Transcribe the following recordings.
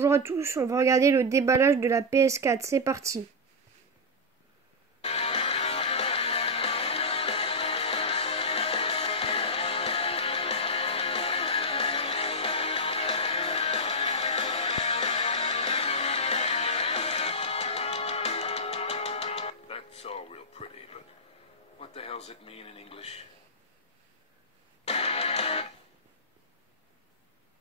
Bonjour à tous, on va regarder le déballage de la PS4, c'est parti. That's all real pretty, but what the hell's it mean in English?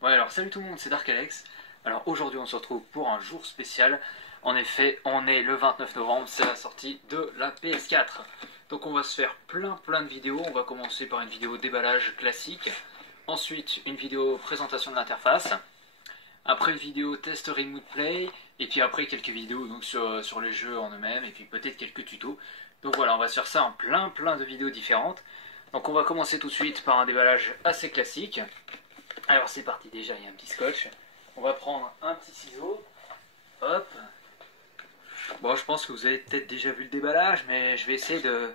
Ouais, alors salut tout le monde, c'est Dark Alex. Alors aujourd'hui on se retrouve pour un jour spécial. En effet, on est le 29 novembre, c'est la sortie de la PS4. Donc on va se faire plein de vidéos. On va commencer par une vidéo déballage classique. Ensuite une vidéo présentation de l'interface. Après une vidéo test remote play. Et puis après quelques vidéos donc sur les jeux en eux-mêmes. Et puis peut-être quelques tutos. Donc voilà, on va se faire ça en plein de vidéos différentes. Donc on va commencer tout de suite par un déballage assez classique. Alors c'est parti, déjà il y a un petit scotch. On va prendre un petit ciseau. Hop. Bon, je pense que vous avez peut-être déjà vu le déballage, mais je vais essayer de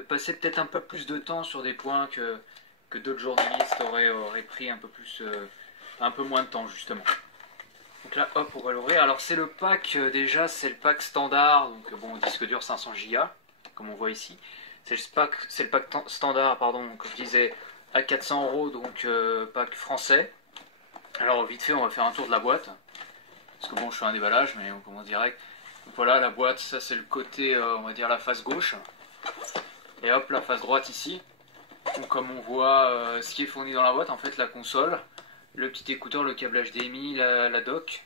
passer peut-être un peu plus de temps sur des points que d'autres journalistes auraient pris un peu moins de temps justement. Donc là, hop, on va l'ouvrir. Alors c'est le pack, déjà c'est le pack standard, donc bon, disque dur 500 Go, comme on voit ici. C'est le pack standard, pardon, comme je disais, à 400 €, donc pack français. Alors vite fait, on va faire un tour de la boîte. Parce que bon, je fais un déballage, mais on commence direct. Donc voilà, la boîte, ça c'est le côté, on va dire la face gauche. Et hop, la face droite ici. Donc comme on voit ce qui est fourni dans la boîte, en fait la console, le petit écouteur, le câble HDMI, la dock,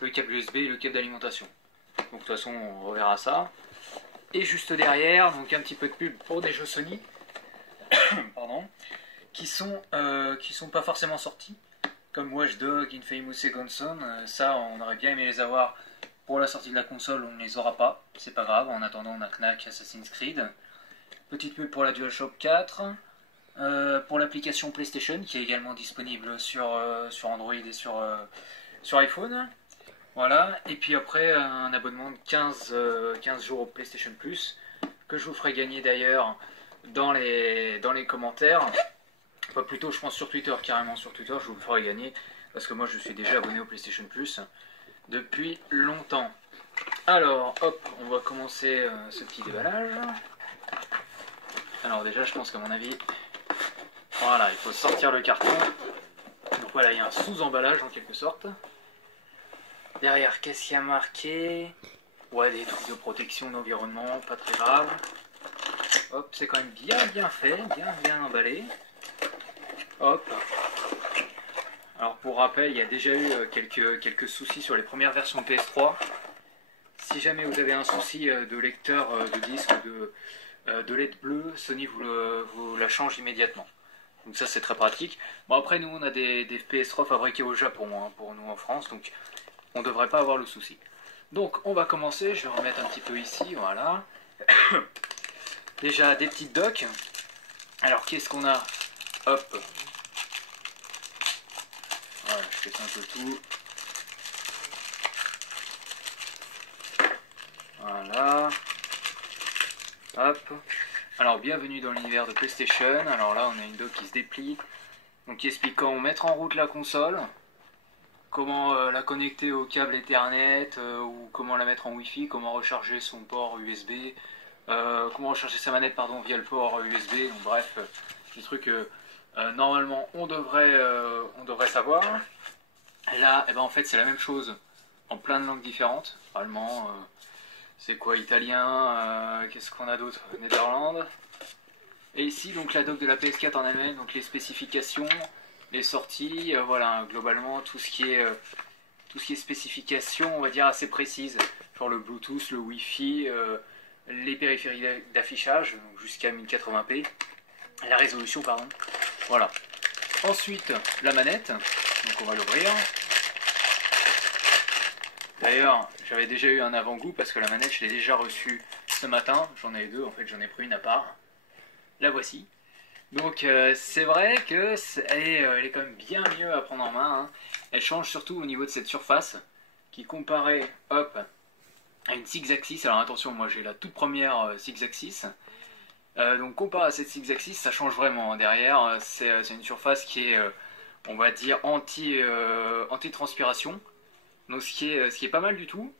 le câble USB et le câble d'alimentation. Donc de toute façon, on reverra ça. Et juste derrière, donc un petit peu de pub pour des jeux Sony. Pardon. Qui sont pas forcément sortis. Comme Watch Dogs, Infamous Second Son, ça on aurait bien aimé les avoir pour la sortie de la console, on ne les aura pas, c'est pas grave, en attendant on a Knack, Assassin's Creed. Petite pub pour la DualShock 4, pour l'application PlayStation qui est également disponible sur Android et sur iPhone. Voilà, et puis après un abonnement de 15 jours au PlayStation Plus, que je vous ferai gagner d'ailleurs dans les commentaires. Enfin, plutôt je pense sur Twitter, carrément sur Twitter, je vous le ferai gagner parce que moi je suis déjà abonné au PlayStation Plus depuis longtemps. Alors hop, on va commencer ce petit déballage. Alors déjà je pense qu'à mon avis, voilà, il faut sortir le carton. Donc voilà, il y a un sous-emballage en quelque sorte. Derrière, qu'est-ce qu'il y a marqué? Ouais, des trucs de protection d'environnement, pas très grave. Hop, c'est quand même bien fait, bien emballé. Hop. Alors pour rappel, il y a déjà eu quelques soucis sur les premières versions de PS3. Si jamais vous avez un souci de lecteur de disque de LED bleu, Sony vous la change immédiatement. Donc ça c'est très pratique. Bon après nous on a des PS3 fabriqués au Japon hein, pour nous en France, donc on ne devrait pas avoir le souci. Donc on va commencer, je vais remettre un petit peu ici, voilà. Déjà des petites docks. Alors qu'est-ce qu'on a? Hop. Voilà, je fais un peu tout. Voilà. Hop. Alors, bienvenue dans l'univers de PlayStation. Alors là, on a une dock qui se déplie. Donc, qui explique comment mettre en route la console. Comment la connecter au câble Ethernet. Ou comment la mettre en Wi-Fi. Comment recharger son port USB. Comment recharger sa manette, pardon, via le port USB. Donc, bref, des trucs... normalement on devrait savoir. Là eh ben, en fait c'est la même chose en plein de langues différentes. Allemand, c'est quoi, italien, qu'est-ce qu'on a d'autre, Néderlande. Et ici donc la dock de la PS4 en elle-même, donc les spécifications, les sorties, voilà globalement tout ce qui est spécifications on va dire assez précises, genre le Bluetooth, le Wi-Fi, les périphériques d'affichage jusqu'à 1080p, la résolution pardon. Voilà. Ensuite, la manette. Donc on va l'ouvrir. D'ailleurs, j'avais déjà eu un avant-goût parce que la manette, je l'ai déjà reçue ce matin. J'en ai deux, en fait, j'en ai pris une à part. La voici. Donc c'est vrai que elle est quand même bien mieux à prendre en main. Hein. Elle change surtout au niveau de cette surface qui comparée, hop, à une Six Axis. Alors attention, moi j'ai la toute première Six Axis. Donc comparé à cette Six Axis, ça change vraiment. Derrière, c'est une surface qui est, on va dire, anti-transpiration. Donc ce qui est pas mal du tout.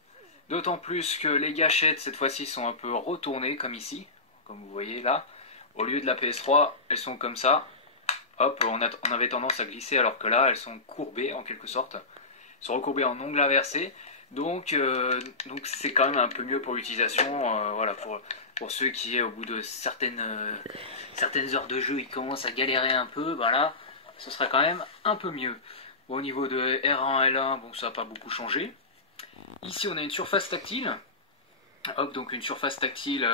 D'autant plus que les gâchettes cette fois-ci sont un peu retournées comme ici. Comme vous voyez là. Au lieu de la PS3, elles sont comme ça. Hop, on avait tendance à glisser alors que là elles sont courbées en quelque sorte. Elles sont recourbées en ongles inversés. Donc c'est quand même un peu mieux pour l'utilisation. Voilà, pour ceux qui, au bout de certaines heures de jeu, ils commencent à galérer un peu, voilà, ce sera quand même un peu mieux. Bon, au niveau de R1, L1, bon, ça n'a pas beaucoup changé. Ici, on a une surface tactile. Hop, donc une surface tactile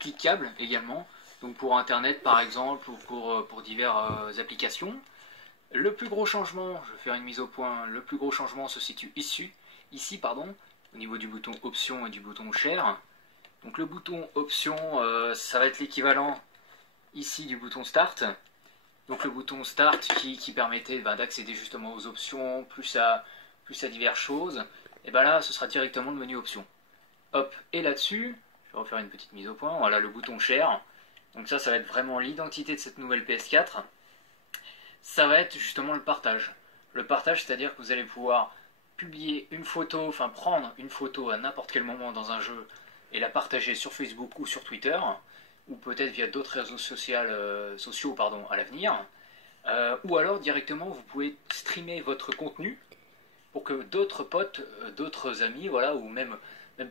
cliquable également. Donc pour Internet, par exemple, ou pour diverses applications. Le plus gros changement, je vais faire une mise au point, le plus gros changement se situe ici, au niveau du bouton Option et du bouton Share. Donc le bouton Option, ça va être l'équivalent ici du bouton Start. Donc le bouton Start qui permettait d'accéder justement aux options, plus à diverses choses. Et bien là, ce sera directement le menu Options. Hop, et là-dessus, je vais refaire une petite mise au point. Voilà le bouton Share. Donc ça va être vraiment l'identité de cette nouvelle PS4. Ça va être justement le partage. Le partage, c'est-à-dire que vous allez pouvoir publier une photo, enfin prendre une photo à n'importe quel moment dans un jeu et la partager sur Facebook ou sur Twitter, ou peut-être via d'autres réseaux sociaux à l'avenir, ou alors directement vous pouvez streamer votre contenu pour que d'autres potes, d'autres amis, voilà, ou même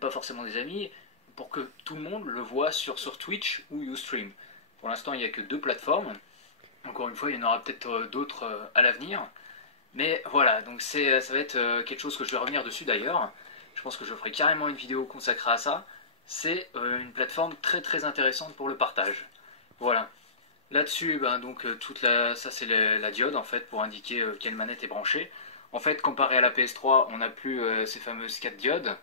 pas forcément des amis, pour que tout le monde le voit sur Twitch ou Ustream. Pour l'instant il n'y a que 2 plateformes, encore une fois il y en aura peut-être d'autres à l'avenir, mais voilà, donc ça va être quelque chose que je vais revenir dessus d'ailleurs. Je pense que je ferai carrément une vidéo consacrée à ça. C'est une plateforme très très intéressante pour le partage. Voilà. Là-dessus, ça c'est la diode en fait pour indiquer quelle manette est branchée. En fait, comparé à la PS3, on n'a plus ces fameuses 4 diodes.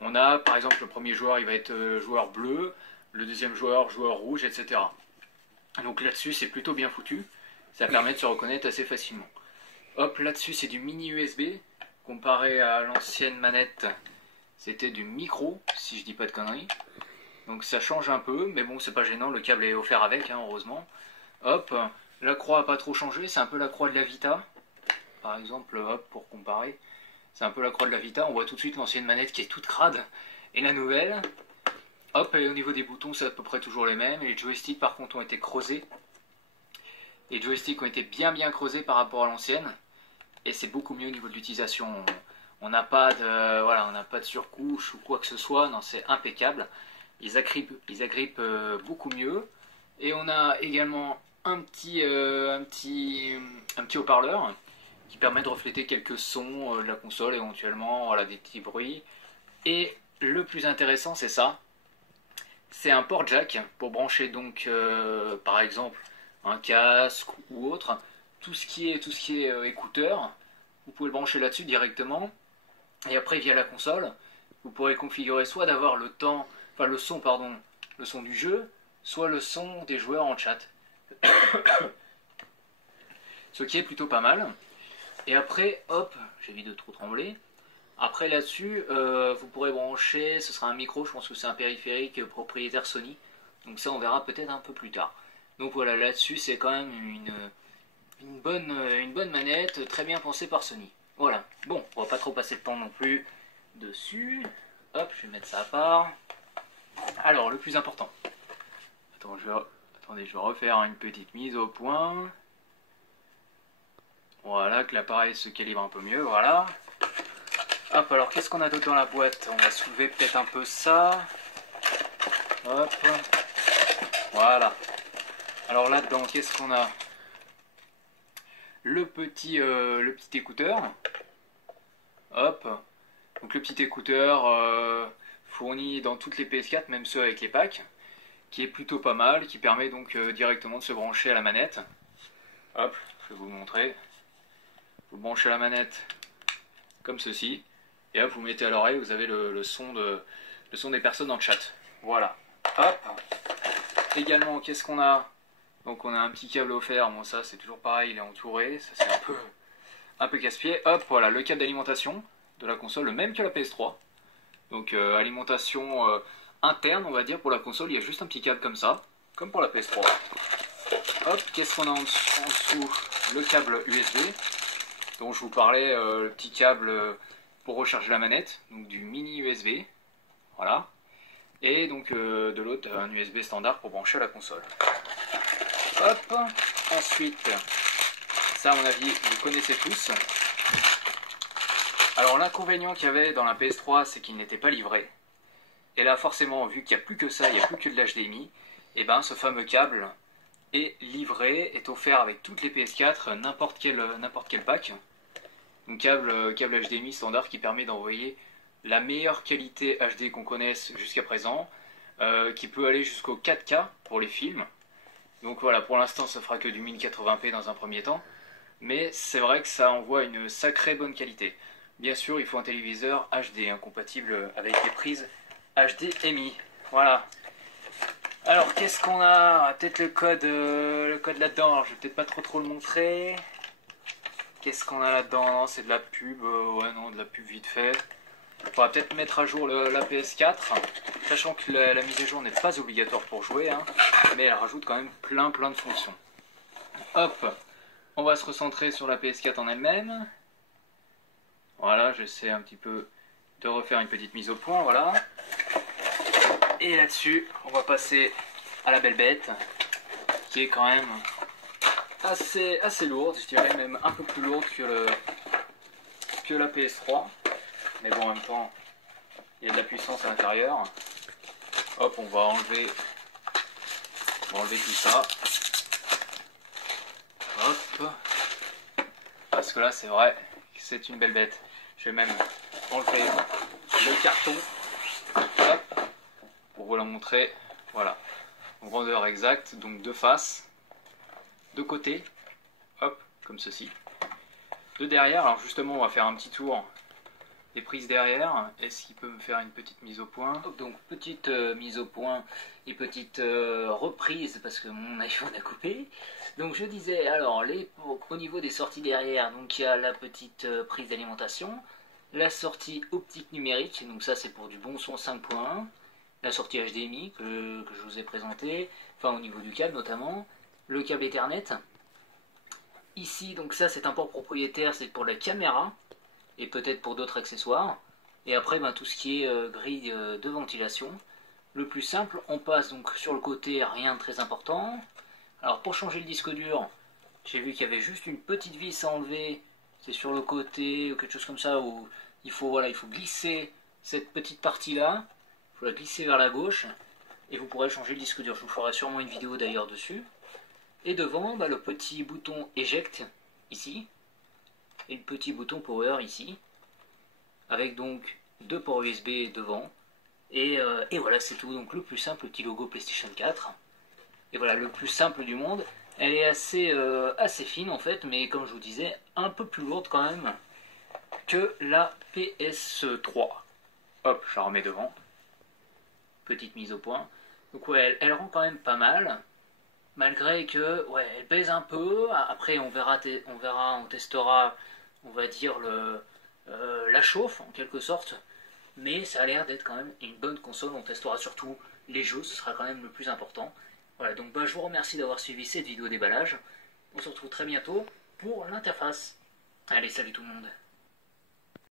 On a par exemple le premier joueur, il va être joueur bleu, le deuxième joueur rouge, etc. Donc là-dessus, c'est plutôt bien foutu. Ça permet de se reconnaître assez facilement. Hop, là-dessus, c'est du mini USB. Comparé à l'ancienne manette, c'était du micro, si je dis pas de conneries. Donc ça change un peu, mais bon, c'est pas gênant, le câble est offert avec, hein, heureusement. Hop, la croix a pas trop changé, c'est un peu la croix de la Vita. Par exemple, hop, pour comparer, c'est un peu la croix de la Vita. On voit tout de suite l'ancienne manette qui est toute crade, et la nouvelle. Hop, et au niveau des boutons, c'est à peu près toujours les mêmes. Et les joysticks, par contre, ont été creusés. Les joysticks ont été bien creusés par rapport à l'ancienne. Et c'est beaucoup mieux au niveau de l'utilisation. On n'a pas de surcouche ou quoi que ce soit. Non, c'est impeccable. Ils agrippent beaucoup mieux. Et on a également un petit haut-parleur qui permet de refléter quelques sons de la console éventuellement, voilà, des petits bruits. Et le plus intéressant, c'est ça. C'est un port jack pour brancher donc par exemple un casque ou autre. Tout ce qui est écouteur, vous pouvez le brancher là-dessus directement. Et après, via la console, vous pourrez configurer soit d'avoir le son du jeu, soit le son des joueurs en chat. Ce qui est plutôt pas mal. Et après, hop, j'évite de trop trembler. Après là-dessus, vous pourrez brancher, ce sera un micro, je pense que c'est un périphérique propriétaire Sony. Donc ça, on verra peut-être un peu plus tard. Donc voilà, là-dessus, c'est quand même une bonne manette, très bien pensée par Sony. Voilà, bon, on va pas trop passer de temps non plus dessus. Hop, je vais mettre ça à part. Alors, le plus important. Attendez, je vais refaire une petite mise au point. Voilà, que l'appareil se calibre un peu mieux, voilà. Hop, alors qu'est-ce qu'on a d'autre dans la boîte? On va soulever peut-être un peu ça. Hop. Voilà. Alors là-dedans, qu'est-ce qu'on a? Le petit écouteur. Hop. Donc le petit écouteur fourni dans toutes les PS4, même ceux avec les packs, qui est plutôt pas mal, qui permet donc directement de se brancher à la manette. Hop, je vais vous montrer. Vous branchez la manette comme ceci, et hop, vous mettez à l'oreille, vous avez le son des personnes dans le chat. Voilà. Hop. Également, qu'est-ce qu'on a? Donc on a un petit câble offert, bon ça c'est toujours pareil, il est entouré, ça c'est un peu casse-pied. Hop, voilà, le câble d'alimentation de la console, le même que la PS3. Donc alimentation interne, on va dire, pour la console, il y a juste un petit câble comme ça, comme pour la PS3. Hop, qu'est-ce qu'on a en dessous? Le câble USB, dont je vous parlais, le petit câble pour recharger la manette, donc du mini USB, voilà. Et donc de l'autre, un USB standard pour brancher à la console. Hop, ensuite, ça à mon avis, vous connaissez tous. Alors l'inconvénient qu'il y avait dans la PS3, c'est qu'il n'était pas livré. Et là, forcément, vu qu'il n'y a plus que ça, il n'y a plus que de l'HDMI, et ben ce fameux câble est livré, est offert avec toutes les PS4, n'importe quel pack. Donc câble HDMI standard qui permet d'envoyer la meilleure qualité HD qu'on connaisse jusqu'à présent, qui peut aller jusqu'au 4K pour les films. Donc voilà, pour l'instant ça fera que du 1080p dans un premier temps, mais c'est vrai que ça envoie une sacrée bonne qualité. Bien sûr, il faut un téléviseur HD, compatible avec les prises HDMI. Voilà. Alors qu'est-ce qu'on a? Peut-être le code là-dedans. Alors je vais peut-être pas trop le montrer. Qu'est-ce qu'on a là-dedans? C'est de la pub. Ouais, non, de la pub vite fait. On va peut-être mettre à jour la PS4, sachant que la mise à jour n'est pas obligatoire pour jouer, hein, mais elle rajoute quand même plein de fonctions. Hop, on va se recentrer sur la PS4 en elle-même. Voilà, j'essaie un petit peu de refaire une petite mise au point, voilà. Et là-dessus, on va passer à la belle bête, qui est quand même assez lourde, je dirais même un peu plus lourde que la PS3. Mais bon, en même temps, il y a de la puissance à l'intérieur. Hop, on va enlever tout ça. Hop. Parce que là, c'est vrai que c'est une belle bête. Je vais même enlever le carton. Hop. Pour vous la montrer. Voilà. Grandeur exacte, donc deux faces. De côté. Hop, comme ceci. De derrière, alors justement, on va faire un petit tour des prises derrière. Est-ce qu'il peut me faire une petite mise au point? Donc petite mise au point et petite reprise parce que mon iPhone a coupé. Donc je disais, alors au niveau des sorties derrière, donc il y a la petite prise d'alimentation, la sortie optique numérique, donc ça c'est pour du bon son 5.1, la sortie HDMI que je vous ai présenté, enfin au niveau du câble notamment, le câble Ethernet. Ici donc ça c'est un port propriétaire, c'est pour la caméra et peut-être pour d'autres accessoires. Et après tout ce qui est grille de ventilation. Le plus simple, on passe donc sur le côté, rien de très important. Alors pour changer le disque dur, j'ai vu qu'il y avait juste une petite vis à enlever, c'est sur le côté ou quelque chose comme ça, où il faut glisser cette petite partie là, il faut la glisser vers la gauche et vous pourrez changer le disque dur. Je vous ferai sûrement une vidéo d'ailleurs dessus. Et devant, le petit bouton éjecte ici et le petit bouton power ici, avec donc deux ports USB devant. Et voilà, c'est tout. Donc le plus simple, le petit logo PlayStation 4. Et voilà, le plus simple du monde. Elle est assez fine en fait, mais comme je vous disais, un peu plus lourde quand même que la PS3. Hop, je la remets devant. Petite mise au point. Donc ouais, elle rend quand même pas mal. Malgré que, ouais, elle pèse un peu. Après, on testera, on va dire, la chauffe en quelque sorte. Mais ça a l'air d'être quand même une bonne console. On testera surtout les jeux, ce sera quand même le plus important. Voilà, donc je vous remercie d'avoir suivi cette vidéo déballage. On se retrouve très bientôt pour l'interface. Allez, salut tout le monde.